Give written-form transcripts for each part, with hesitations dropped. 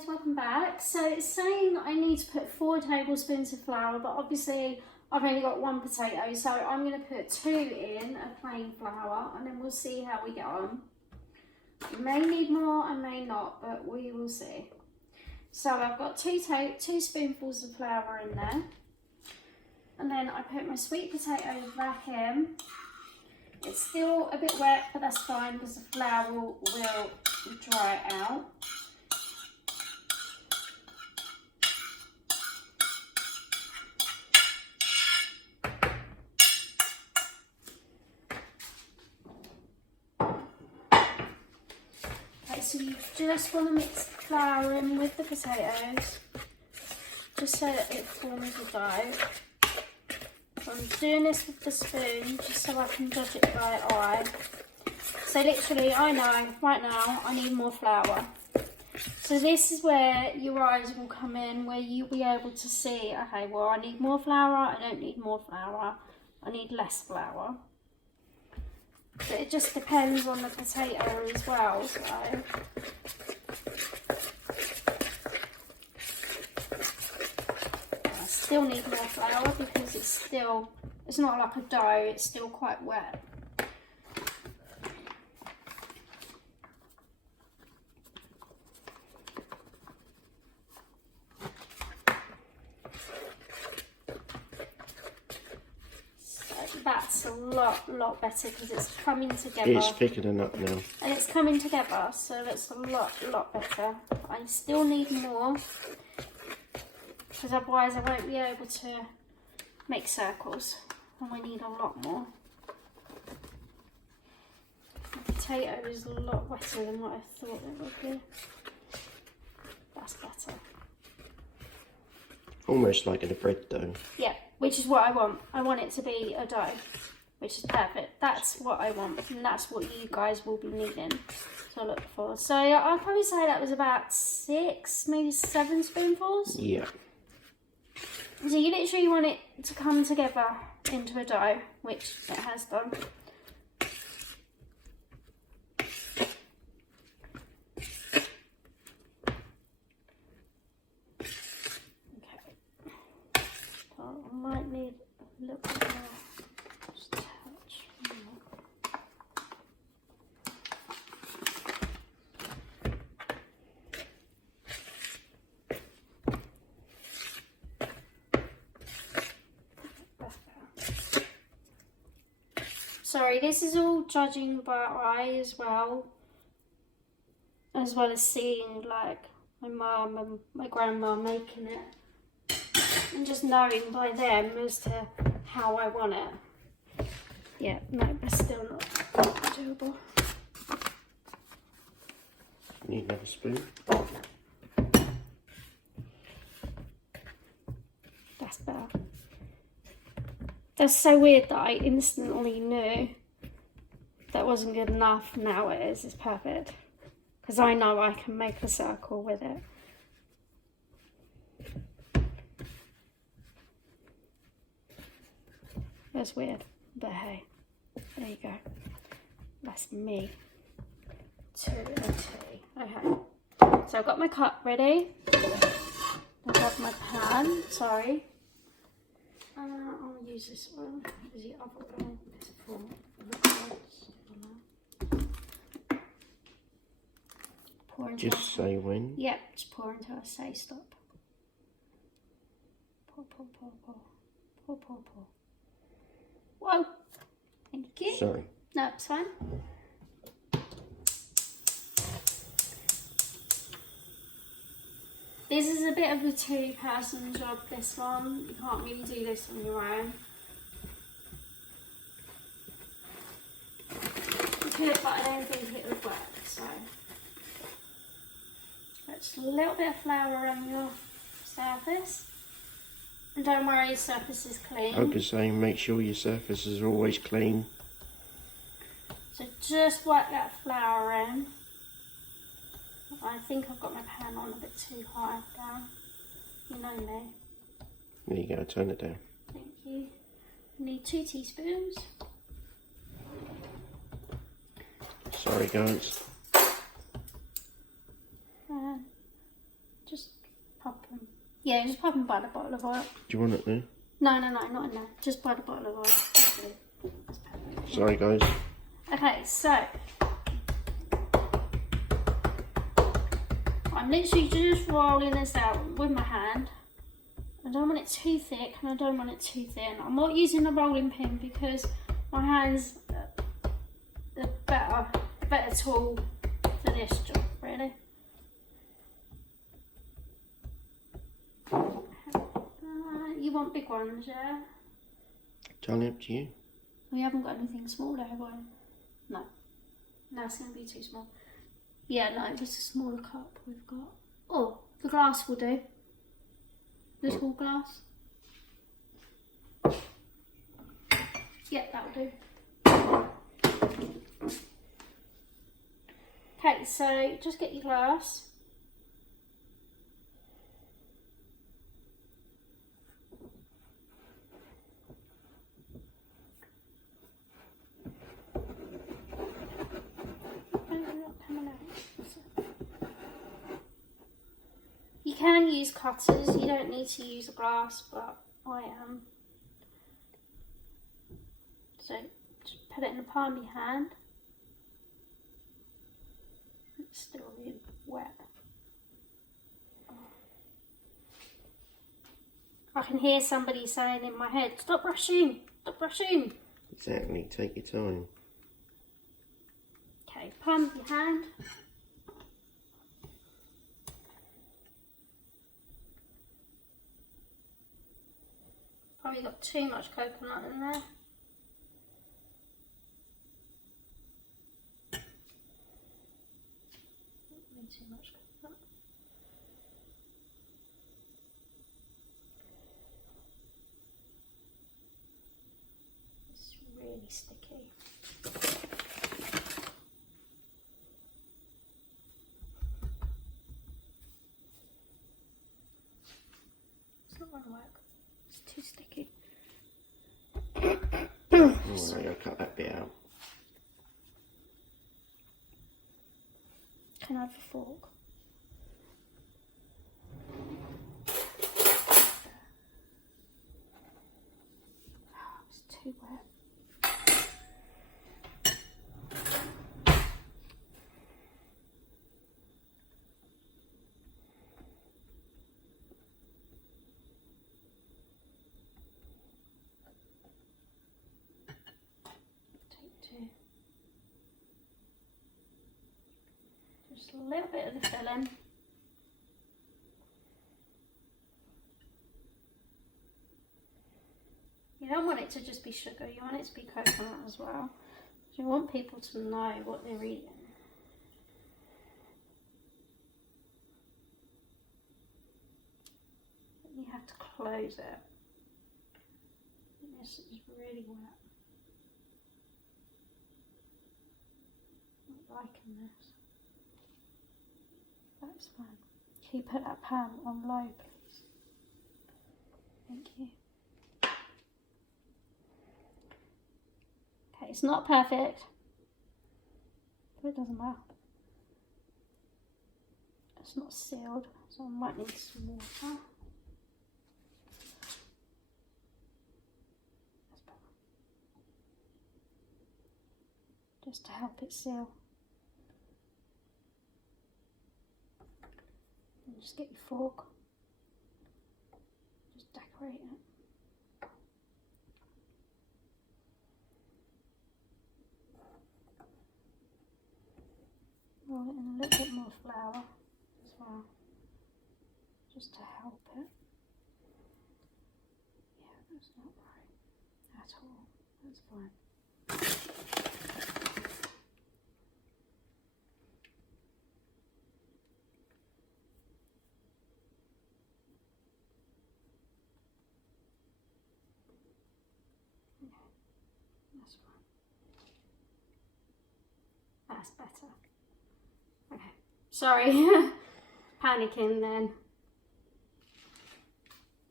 guys, welcome back. So it's saying I need to put 4 tablespoons of flour, but obviously I've only got 1 potato, so I'm going to put 2 in of plain flour and then we'll see how we get on. I may need more, I may not, but we will see. So I've got 2 spoonfuls of flour in there, and then I put my sweet potatoes back in. It's still a bit wet, but that's fine because the flour will dry it out. Okay, so you just want to mix the flour in with the potatoes, just so that it forms a dough. I'm doing this with the spoon just so I can judge it by eye. So literally, I know right now I need more flour. So this is where your eyes will come in, where you'll be able to see, okay, well I need more flour, I don't need more flour, I need less flour. But it just depends on the potato as well, so. Still need more flour because it's not like a dough, it's still quite wet. So that's a lot better because it's coming together. It's thickening up now. And it's coming together, so that's a lot better. I still need more, because otherwise I won't be able to make circles, and we need a lot more. The potato is a lot wetter than what I thought it would be. That's better. Almost like in a bread dough. Yeah, which is what I want. I want it to be a dough, which is perfect. That's what I want, and that's what you guys will be needing to look for. So I'll probably say that was about 6, maybe 7 spoonfuls. Yeah. So you literally want it to come together into a dough, which it has done. Okay. So I might need a little bit more, just a touch more. Sorry, this is all judging by eye as well as seeing like my mum and my grandma making it, and just knowing by them as to how I want it. Yeah, no, but still not doable. Need another spoon? That's better. That's so weird that I instantly knew that wasn't good enough. Now it is. It's perfect. Because I know I can make a circle with it. That's weird. But hey, there you go. That's me. 2 and 2. Okay. So I've got my cup ready. I have my pan. Sorry. I'll use this one because the other one is for pour into Just say when. Yep, just pour until I say stop. Pour. Whoa! Thank you. Sorry. No, it's fine. This is a bit of a 2-person job, this one. You can't really do this on your own. You could, but I don't think it would work, so. Just a little bit of flour on your surface. And don't worry, your surface is clean. I was saying, make sure your surfaces are always clean. So just wipe that flour in. I think I've got my pan on a bit too high down. You know me. There you go, turn it down. Thank you. I need 2 teaspoons. Sorry guys. Just pop them. Yeah, just pop them by the bottle of oil. Do you want it there? No, not in there. Just by the bottle of oil. That's perfect. Sorry, guys. Okay, so I'm literally just rolling this out with my hand. I don't want it too thick and I don't want it too thin. I'm not using a rolling pin because my hands are better tool for this job, really. You want big ones, yeah? Totally up to you. We haven't got anything smaller, have we? No. No, it's going to be too small. Yeah, no, just a smaller cup we've got. Oh, the glass will do. The small glass. Yeah, that'll do. Okay, so just get your glass. You can use cutters, you don't need to use a glass, but I am. So just put it in the palm of your hand. It's still really wet. I can hear somebody saying in my head, stop rushing, stop rushing. Exactly, take your time. Okay, palm of your hand. Probably got too much coconut in there. Way too much coconut. It's really sticky. It's not going to work. It's too sticky. Alright, I'll cut that bit out. Can I have a fork? Oh, it's too wet. Just a little bit of the filling. You don't want it to just be sugar, you want it to be coconut as well. You want people to know what they're eating. You have to close it. This is really wet. Not liking this. That's fine. Can you put that pan on low, please? Thank you. Okay, it's not perfect, but it doesn't matter. It's not sealed, so I might need some water. That's better. Just to help it seal. And just get your fork. Just decorate it. Roll it in a little bit more flour as well, just to help it. Yeah, that's not right at all. That's fine. That's fine. That's better. Okay, sorry, panicking then.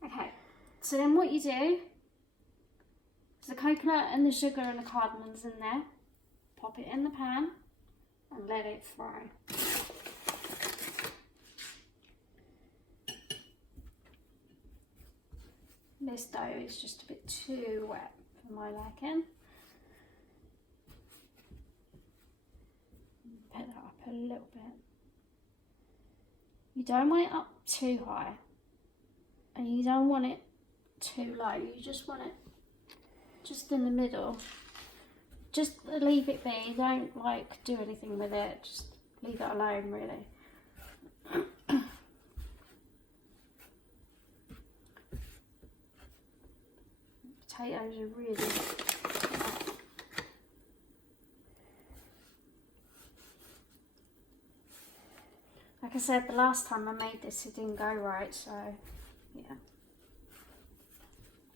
Okay, so then what you do is the coconut and the sugar and the cardamon's in there. Pop it in the pan and let it fry. This dough is just a bit too wet for my liking. Put that up a little bit. You don't want it up too high, and you don't want it too low. You just want it just in the middle. Just leave it be. Don't like do anything with it. Just leave it alone, really. Potatoes are really like I said, the last time I made this it didn't go right, so yeah.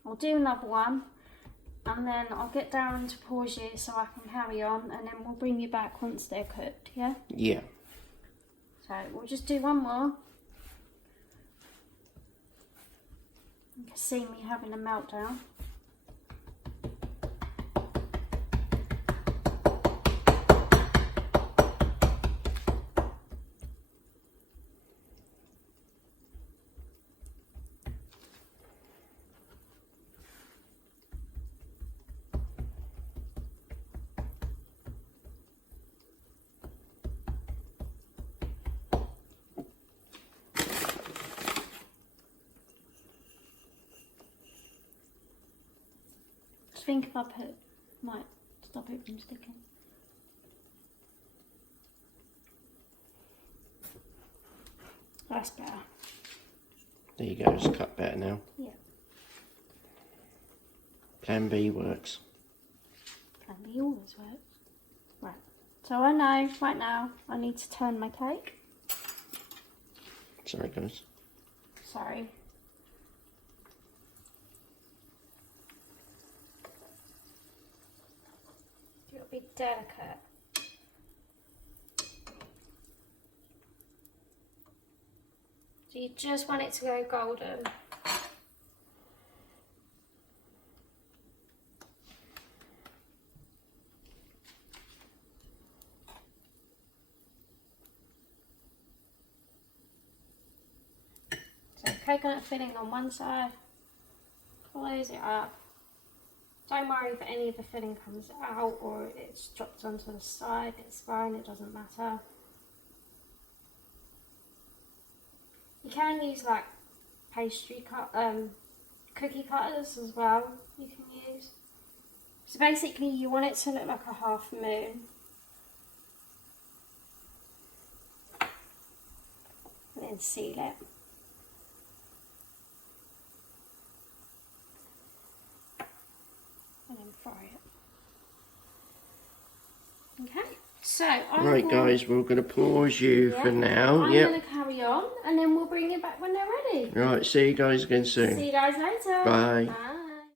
I'll do another one and then I'll get Darren to pause you so I can carry on, and then we'll bring you back once they're cooked, yeah? Yeah. So we'll just do one more. You can see me having a meltdown. I think if I put, might stop it from sticking. That's better. There you go, it's cut better now. Yeah. Plan B works. Plan B always works. Right. So I know right now I need to turn my cake. Sorry guys. Sorry. It'll be delicate. So you just want it to go golden. So coconut filling on one side, close it up. Don't worry if any of the filling comes out or it's dropped onto the side, it's fine, it doesn't matter. You can use like pastry cookie cutters as well, you can use. So basically you want it to look like a half moon. And then seal it. And then fry it. Okay, so Right guys, we're going to pause you for now. I'm going to carry on and then we'll bring it back when they're ready. Right, see you guys again soon. See you guys later. Bye. Bye.